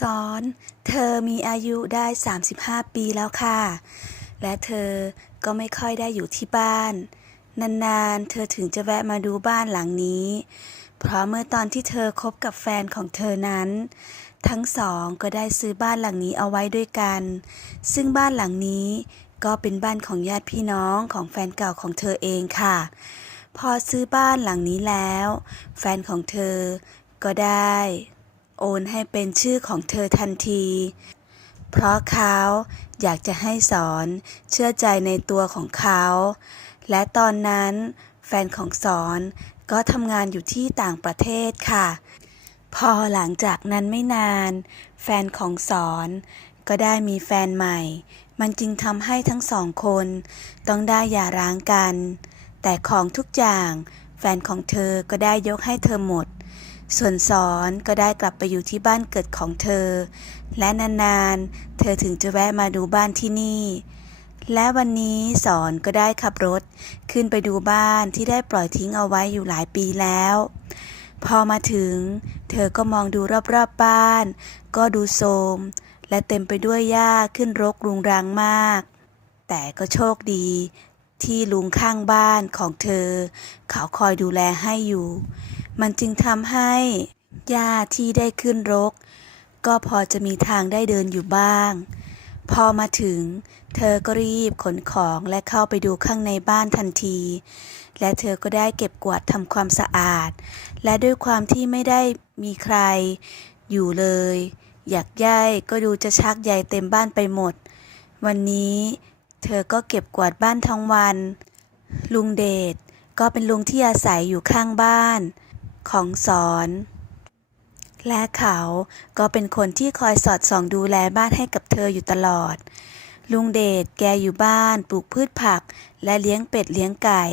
สอน เธอมีอายุได้ 35 ปีแล้วค่ะ และเธอก็ไม่ค่อยได้อยู่ที่บ้าน นานๆ เธอถึงจะแวะมาดูบ้านหลังนี้ เพราะเมื่อตอนที่เธอคบกับแฟนของเธอนั้น ทั้งสองก็ได้ซื้อบ้านหลังนี้เอาไว้ด้วยกัน ซึ่งบ้านหลังนี้ก็เป็นบ้านของญาติพี่น้องของแฟนเก่าของเธอเองค่ะ พอซื้อบ้านหลังนี้แล้ว แฟนของเธอก็ได้ โอนให้เป็นชื่อของเธอทันที เพราะเขาอยากจะให้สอนเชื่อใจในตัวของเขา และตอนนั้นแฟนของสอนก็ทำงานอยู่ที่ต่างประเทศค่ะ พอหลังจากนั้นไม่นาน แฟนของสอนก็ได้มีแฟนใหม่ มันจึงทำให้ทั้งสองคนต้องได้หย่าร้างกัน แต่ของทุกอย่างแฟนของเธอก็ได้ยกให้เธอหมด ส่วนสอนก็ได้กลับไปอยู่ที่บ้านเกิดของเธอ และนานๆ เธอถึงจะแวะมาดูบ้านที่นี่ และวันนี้สอนก็ได้ขับรถ ขึ้นไปดูบ้านที่ได้ปล่อยทิ้งเอาไว้อยู่หลายปีแล้ว พอมาถึง เธอก็มองดูรอบๆบบ้าน ก็ดูโทรมและเต็มไปด้วยหญ้าขึ้นรกรุงรังมาก แต่ก็โชคดีที่ลุงข้างบ้านของเธอ เขาคอยดูแลให้อยู่ มันจึงทำให้หญ้าที่ได้ขึ้นรก ก็พอจะมีทางได้เดินอยู่บ้าง พอมาถึง เธอก็รีบขนของและเข้าไปดูข้างในบ้านทันที และเธอก็ได้เก็บกวาดทำความสะอาด และด้วยความที่ไม่ได้มีใครอยู่เลย อยากย้ายก็ดูจะชักใยเต็มบ้านไปหมด วันนี้เธอก็เก็บกวาดบ้านทั้งวัน ลุงเดชก็เป็นลุงที่อาศัยอยู่ข้างบ้าน ของสอน และเขาก็เป็นคนที่คอยสอดส่องดูแลบ้านให้กับเธออยู่ตลอด ลุงเดชแกอยู่บ้านปลูกพืชผัก และเลี้ยงเป็ดเลี้ยงไก่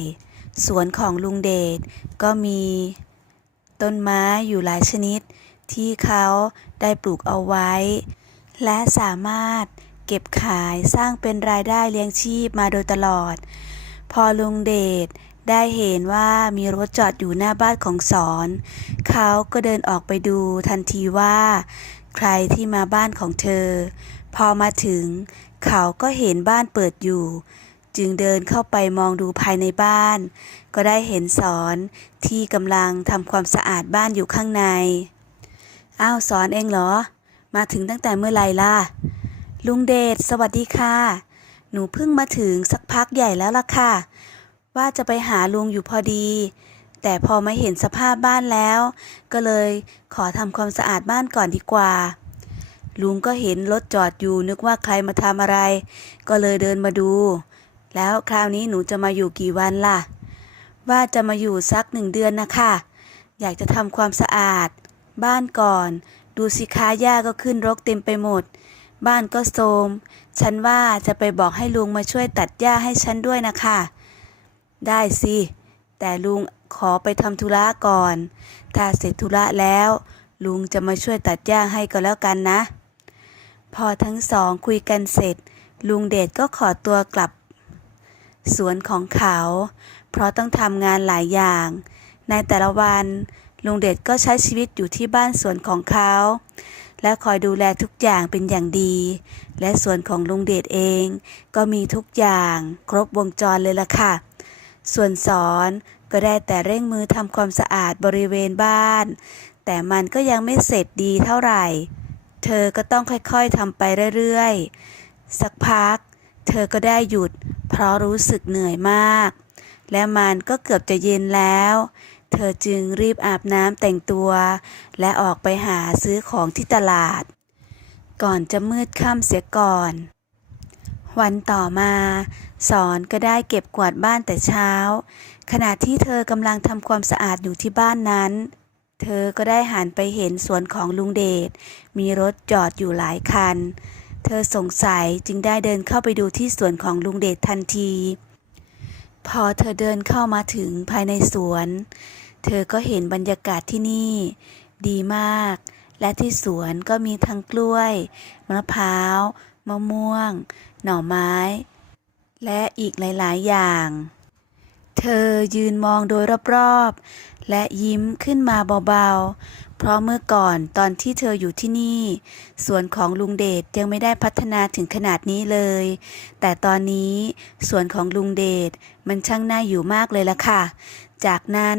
สวนของลุงเดชก็มี ต้นไม้อยู่หลายชนิด ที่เขาได้ปลูกเอาไว้ และสามารถเก็บขายสร้างเป็นรายได้เลี้ยงชีพมาโดยตลอด พอลุงเดช ได้เห็นว่ามีรถจอดอยู่หน้าบ้านของสอน เขาก็เดินออกไปดูทันทีว่า ใครที่มาบ้านของเธอ พอมาถึง เขาก็เห็นบ้านเปิดอยู่ จึงเดินเข้าไปมองดูภายในบ้าน ก็ได้เห็นสอนที่กำลังทำความสะอาดบ้านอยู่ข้างใน อ้าวสอนเองเหรอ มาถึงตั้งแต่เมื่อไหร่ล่ะ ลุงเดชสวัสดีค่ะ หนูเพิ่งมาถึงสักพักใหญ่แล้วล่ะค่ะ ว่าจะไปหาลุงอยู่พอดี แต่พอมาเห็นสภาพบ้านแล้ว ก็เลยขอทำความสะอาดบ้านก่อนดีกว่า ลุงก็เห็นรถจอดอยู่นึกว่าใครมาทำอะไร ก็เลยเดินมาดู แล้วคราวนี้หนูจะมาอยู่กี่วันล่ะ ว่าจะมาอยู่สักหนึ่งเดือนนะคะ อยากจะทำความสะอาด บ้านก่อน ดูสิคะหญ้าก็ขึ้นรกเต็มไปหมดบ้านก็โทรมฉันว่าจะไปบอกให้ลุงมาช่วยตัดหญ้าให้ฉันด้วยนะคะ ได้สิ แต่ลุงขอไปทำธุระก่อน ถ้าเสร็จธุระแล้ว ลุงจะมาช่วยตัดหญ้าให้ก็แล้วกันนะ พอทั้งสองคุยกันเสร็จ ลุงเดชก็ขอตัวกลับ สวนของเขา เพราะต้องทำงานหลายอย่าง ในแต่ละวันลุงเดชก็ใช้ชีวิตอยู่ที่บ้านสวนของเขา และคอยดูแลทุกอย่างเป็นอย่างดี และส่วนของลุงเดชเอง ก็มีทุกอย่าง ครบวงจรเลยล่ะค่ะ ส่วนสอนก็ได้แต่เร่งมือทำความสะอาดบริเวณบ้าน แต่มันก็ยังไม่เสร็จดีเท่าไหร่ เธอก็ต้องค่อยๆทำไปเรื่อยๆ สักพัก เธอก็ได้หยุด เพราะรู้สึกเหนื่อยมาก และมันก็เกือบจะเย็นแล้ว เธอจึงรีบอาบน้ำแต่งตัว และออกไปหาซื้อของที่ตลาด ก่อนจะมืดค่ำเสียก่อน วันต่อมา สอนก็ได้เก็บกวาดบ้านแต่เช้า ขณะที่เธอกำลังทำความสะอาดอยู่ที่บ้านนั้น เธอก็ได้หันไปเห็นสวนของลุงเดช มีรถจอดอยู่หลายคัน เธอสงสัยจึงได้เดินเข้าไปดูที่สวนของลุงเดชทันที พอเธอเดินเข้ามาถึงภายในสวน เธอก็เห็นบรรยากาศที่นี่ ดีมาก และที่สวนก็มีทั้งกล้วย มะพร้าว มะม่วง หน่อไม้ และอีกหลาย ๆ อย่าง เธอยืนมองโดยรอบๆ และยิ้มขึ้นมาเบา ๆ เพราะเมื่อก่อนตอนที่เธออยู่ที่นี่ สวนของลุงเดชยังไม่ได้พัฒนาถึงขนาดนี้เลย แต่ตอนนี้สวนของลุงเดชมันช่างน่าอยู่มากเลยล่ะค่ะ จากนั้น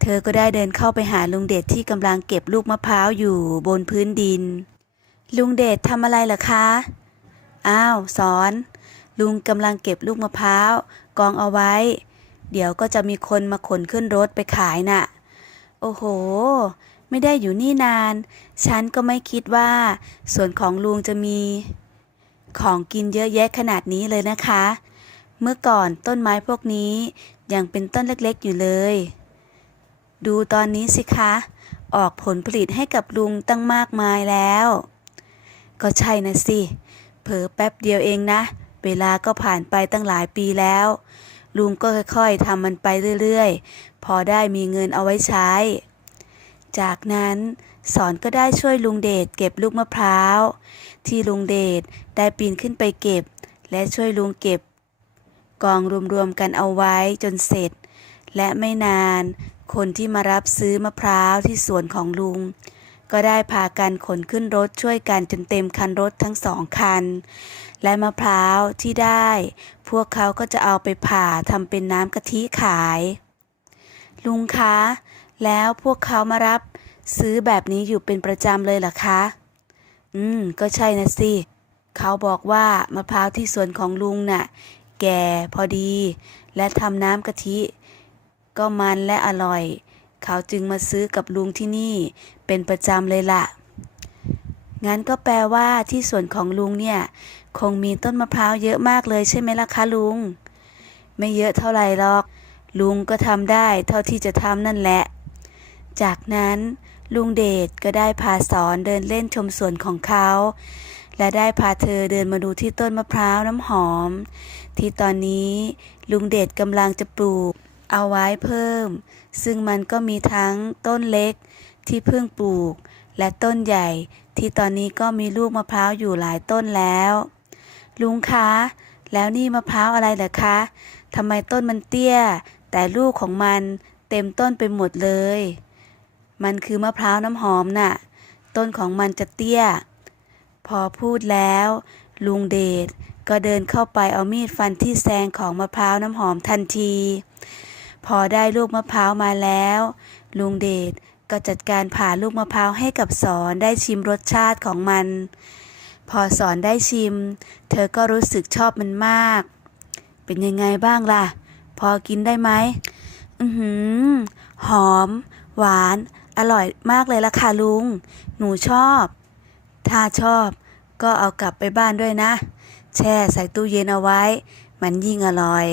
เธอก็ได้เดินเข้าไปหาลุงเดชที่กำลังเก็บลูกมะพร้าวอยู่บนพื้นดิน ลุงเดชทำอะไรเหรอคะ อ้าวสอน ลุงกำลังเก็บลูกมะพร้าวกองเอาไว้ เดี๋ยวก็จะมีคนมาขนขึ้นรถไปขายน่ะ โอ้โห ไม่ได้อยู่นี่นาน ฉันก็ไม่คิดว่าสวนของลุงจะมี ของกินเยอะแยะขนาดนี้เลยนะคะ เมื่อก่อนต้นไม้พวกนี้ยังเป็นต้นเล็กๆอยู่เลย ดูตอนนี้สิคะ ออกผลผลิตให้กับลุงตั้งมากมายแล้ว ก็ใช่นะสิ เผลอแป๊บเดียวเองนะ เวลาก็ผ่านไปตั้งหลายปีแล้ว ลุงก็ค่อยๆทำมันไปเรื่อยๆ พอได้มีเงินเอาไว้ใช้ จากนั้นสอนก็ได้ช่วยลุงเดชเก็บลูกมะพร้าว ที่ลุงเดชได้ปีนขึ้นไปเก็บ และช่วยลุงเก็บ กองรวมๆกันเอาไว้จนเสร็จ และไม่นาน คนที่มารับซื้อมะพร้าวที่สวนของลุง ก็ได้พากันขนขึ้นรถช่วยกันจนเต็มคันรถทั้งสองคัน และมะพร้าวที่ได้ พวกเขาก็จะเอาไปผ่าทำเป็นน้ำกะทิขาย ลุงคะ แล้วพวกเขามารับ ซื้อแบบนี้อยู่เป็นประจำเลยเหรอคะ อืม ก็ใช่นะสิ เขาบอกว่ามะพร้าวที่สวนของลุงน่ะ แก่พอดี และทำน้ำกะทิ ก็มันและอร่อย เขาจึงมาซื้อกับลุงที่นี่เป็นประจำเลยล่ะ งั้นก็แปลว่าที่สวนของลุงเนี่ย คงมีต้นมะพร้าวเยอะมากเลยใช่ไหมล่ะคะลุง ไม่เยอะเท่าไหร่หรอก ลุงก็ทำได้เท่าที่จะทำนั่นแหละ จากนั้นลุงเดชก็ได้พาสอนเดินเล่นชมสวนของเขา และได้พาเธอเดินมาดูที่ต้นมะพร้าวน้ำหอม ที่ตอนนี้ลุงเดชกำลังจะปลูก เอาไว้เพิ่ม ซึ่งมันก็มีทั้งต้นเล็กที่เพิ่งปลูก และต้นใหญ่ที่ตอนนี้ก็มีลูกมะพร้าวอยู่หลายต้นแล้ว ลุงคะ แล้วนี่มะพร้าวอะไรเหรอคะทำไมต้นมันเตี้ย แต่ลูกของมันเต็มต้นไปหมดเลย มันคือมะพร้าวน้ำหอมน่ะ ต้นของมันจะเตี้ย พอพูดแล้ว ลุงเดชก็เดินเข้าไปเอามีดฟันที่แซงของมะพร้าวน้ำหอมทันที พอได้ลูกมะพร้าวมาแล้ว ลุงเดชก็จัดการผ่าลูกมะพร้าวให้กับสอนได้ชิมรสชาติของมัน พอสอนได้ชิม เธอก็รู้สึกชอบมันมาก เป็นยังไงบ้างล่ะ พอกินได้ไหมอือหือ หอม หวาน อร่อยมากเลยล่ะค่ะลุง หนูชอบ ถ้าชอบ ก็เอากลับไปบ้านด้วยนะ แช่ใส่ตู้เย็นเอาไว้ มันยิ่งอร่อย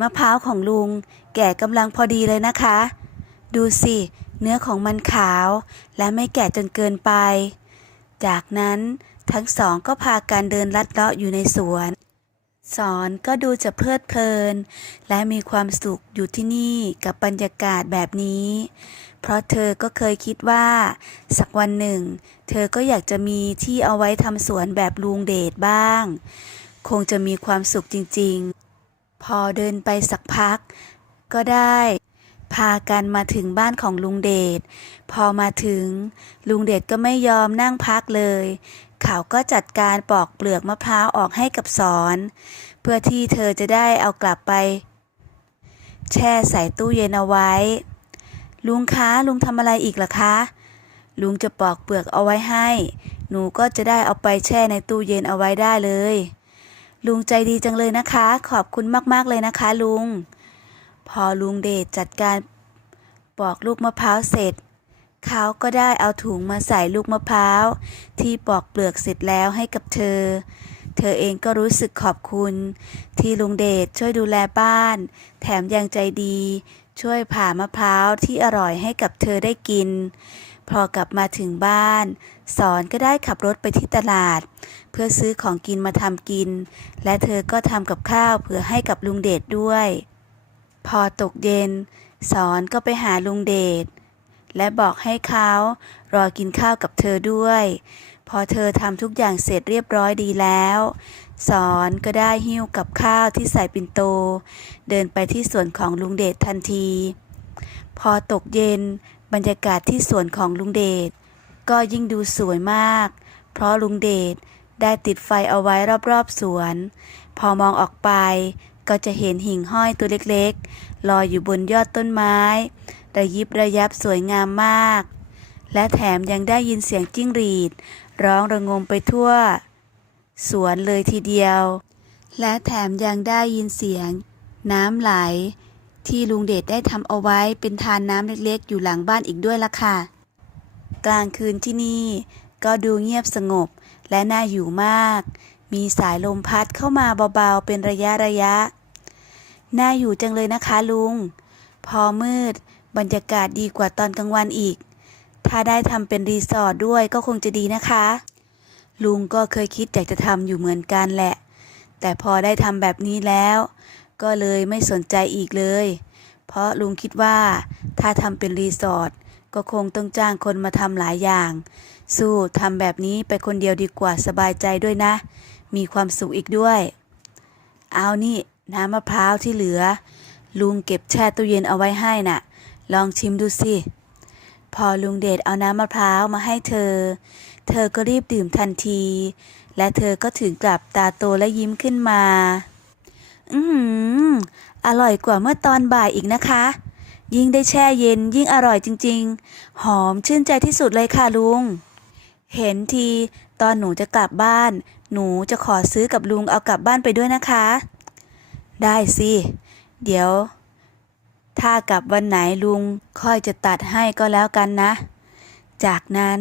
มะพร้าวของลุง แก่กำลังพอดีเลยนะคะ ดูสิ เนื้อของมันขาว และไม่แก่จนเกินไป จากนั้นทั้งสองก็พากันเดินลัดเลาะอยู่ในสวน สอนก็ดูจะเพลิดเพลิน และมีความสุขอยู่ที่นี่กับบรรยากาศแบบนี้ เพราะเธอก็เคยคิดว่า สักวันหนึ่ง เธอก็อยากจะมีที่เอาไว้ทำสวนแบบลุงเดชบ้าง คงจะมีความสุขจริงๆ พอเดินไปสักพัก ก็ได้ พากันมาถึงบ้านของลุงเดช พอมาถึง ลุงเดชก็ไม่ยอมนั่งพักเลย เขาก็จัดการปอกเปลือกมะพร้าวออกให้กับสอน เพื่อที่เธอจะได้เอากลับไป แช่ใส่ตู้เย็นเอาไว้ ลุงคะลุงทำอะไรอีกล่ะคะ ลุงจะปอกเปลือกเอาไว้ให้ หนูก็จะได้เอาไปแช่ในตู้เย็นเอาไว้ได้เลยลุงใจดีจังเลยนะคะ ขอบคุณมาก ๆ เลยนะคะ ลุง พอลุงเดชจัดการปอกลูกมะพร้าวเสร็จ เขาก็ได้เอาถุงมาใส่ลูกมะพร้าว ที่ปอกเปลือกเสร็จแล้วให้กับเธอ เธอเองก็รู้สึกขอบคุณ ที่ลุงเดชช่วยดูแลบ้าน แถมยังใจดี ช่วยผ่ามะพร้าวที่อร่อยให้กับเธอได้กิน พอกลับมาถึงบ้าน สอนก็ได้ขับรถไปที่ตลาด เพื่อซื้อของกินมาทำกิน และเธอก็ทำกับข้าวเผื่อให้กับลุงเดชด้วย พอตกเย็น สอนก็ไปหาลุงเดชและบอกให้เขารอกินข้าวกับเธอด้วย พอเธอทำทุกอย่างเสร็จเรียบร้อยดีแล้ว สอนก็ได้หิ้วกับข้าวที่ใส่ปิ่นโต เดินไปที่สวนของลุงเดชทันที พอตกเย็นบรรยากาศที่สวนของลุงเดชก็ยิ่งดูสวยมาก เพราะลุงเดชได้ติดไฟเอาไว้รอบๆสวน พอมองออกไป ก็จะเห็นหิ่งห้อยตัวเล็กๆ ลอยอยู่บนยอดต้นไม้ ระยิบระยับสวยงามมาก และแถมยังได้ยินเสียงจิ้งหรีด ร้องระงมไปทั่ว สวนเลยทีเดียว และแถมยังได้ยินเสียง น้ำไหล ที่ลุงเดชได้ทำเอาไว้เป็นทานน้ำเล็กๆ อยู่หลังบ้านอีกด้วยล่ะค่ะ กลางคืนที่นี่ก็ดูเงียบสงบและน่าอยู่มาก มีสายลมพัดเข้ามาเบาๆ เป็นระยะระยะ น่าอยู่จังเลยนะคะลุง พอมืด บรรยากาศดีกว่าตอนกลางวันอีก ถ้าได้ทำเป็นรีสอร์ทด้วยก็คงจะดีนะคะ ลุงก็เคยคิดอยากจะทำอยู่เหมือนกันแหละ แต่พอได้ทำแบบนี้แล้ว ก็เลยไม่สนใจอีกเลย เพราะลุงคิดว่าถ้าทำเป็นรีสอร์ทก็คงต้องจ้างคนมาทำหลายอย่าง สู้ทำแบบนี้ไปคนเดียวดีกว่าสบายใจด้วยนะ มีความสุขอีกด้วย เอานี่ น้ำมะพร้าวที่เหลือ ลุงเก็บแช่ตู้เย็นเอาไว้ให้น่ะ ลองชิมดูสิ พอลุงเดชเอาน้ำมะพร้าวมาให้เธอ เธอก็รีบดื่มทันที และเธอก็ถึงกลับตาโตและยิ้มขึ้นมา อือหืออร่อยกว่าเมื่อตอนบ่ายอีกนะคะ ยิ่งได้แช่เย็นยิ่งอร่อยจริง ๆ หอมชื่นใจที่สุดเลยค่ะลุง เห็นที ตอนหนูจะกลับบ้าน หนูจะขอซื้อกับลุงเอากลับบ้านไปด้วยนะคะ ได้สิ เดี๋ยว ถ้ากลับวันไหนลุงค่อยจะตัดให้ก็แล้วกันนะ จากนั้น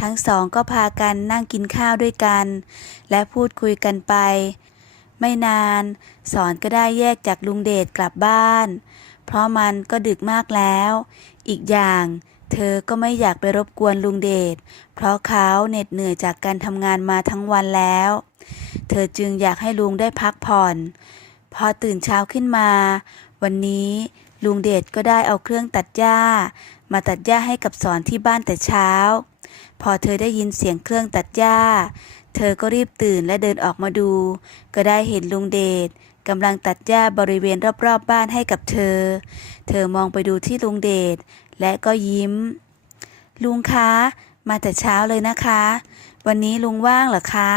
ทั้งสองก็พากันนั่งกินข้าวด้วยกัน และพูดคุยกันไป ไม่นาน สอนก็ได้แยกจากลุงเดชกลับบ้าน เพราะมันก็ดึกมากแล้ว อีกอย่างเธอก็ไม่อยากไปรบกวนลุงเดช เพราะเขาเหน็ดเหนื่อยจากการทำงานมาทั้งวันแล้ว เธอจึงอยากให้ลุงได้พักผ่อน พอตื่นเช้าขึ้นมา วันนี้ลุงเดชก็ได้เอาเครื่องตัดหญ้า มาตัดหญ้าให้กับสอนที่บ้านแต่เช้า พอเธอได้ยินเสียงเครื่องตัดหญ้า เธอก็รีบตื่นและเดินออกมาดู ก็ได้เห็นลุงเดชกำลังตัดหญ้าบริเวณรอบๆบบ้านให้กับเธอ เธอมองไปดูที่ลุงเดชและก็ยิ้ม ลุงคะ มาแต่เช้าเลยนะคะ วันนี้ลุงว่างเหรอคะ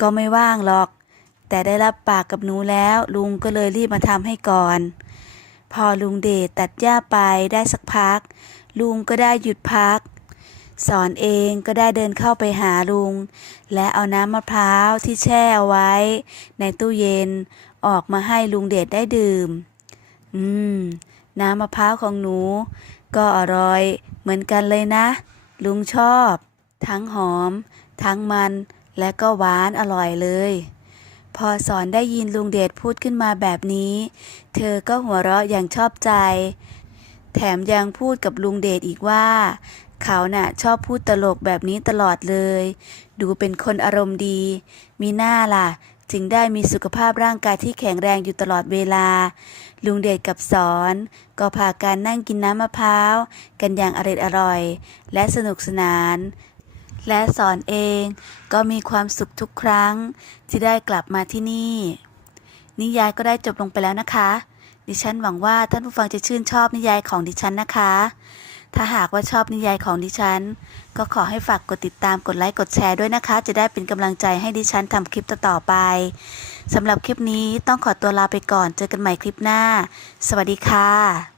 ก็ไม่ว่างหรอก แต่ได้รับปากกับหนูแล้ว ลุงก็เลยรีบมาทำให้ก่อน พอลุงเดชตัดหญ้าไปได้สักพัก ลุงก็ได้หยุดพัก สอนเองก็ได้เดินเข้าไปหาลุง และเอาน้ำมะพร้าวที่แช่เอาไว้ ในตู้เย็นออกมาให้ลุงเดชได้ดื่ม อืม น้ำมะพร้าวของหนู ก็อร่อยเหมือนกันเลยนะ ลุงชอบ ทั้งหอม ทั้งมันและก็หวานอร่อยเลย พอสอนได้ยินลุงเดชพูดขึ้นมาแบบนี้ เธอก็หัวเราะอย่างชอบใจ แถมยังพูดกับลุงเดชอีกว่า เขาน่ะชอบพูดตลกแบบนี้ตลอดเลย ดูเป็นคนอารมณ์ดี มีหน้าล่ะ จึงได้มีสุขภาพร่างกายที่แข็งแรงอยู่ตลอดเวลา ลุงเดชกับสอน ก็พากันนั่งกินน้ำมะพร้าว กันอย่างอร่อยอร่อยและสนุกสนาน และสอนเองก็มีความสุขทุกครั้งที่ได้กลับมาที่นี่ นิยายก็ได้จบลงไปแล้วนะคะ ดิฉันหวังว่าท่านผู้ฟังจะชื่นชอบนิยายของดิฉันนะคะ ถ้าหากว่าชอบนิยายของดิฉัน ก็ขอให้ฝากกดติดตามกดไลค์กดแชร์ด้วยนะคะ จะได้เป็นกำลังใจให้ดิฉันทำคลิปต่อๆไปสำหรับคลิปนี้ต้องขอตัวลาไปก่อนเจอกันใหม่คลิปหน้า สวัสดีค่ะ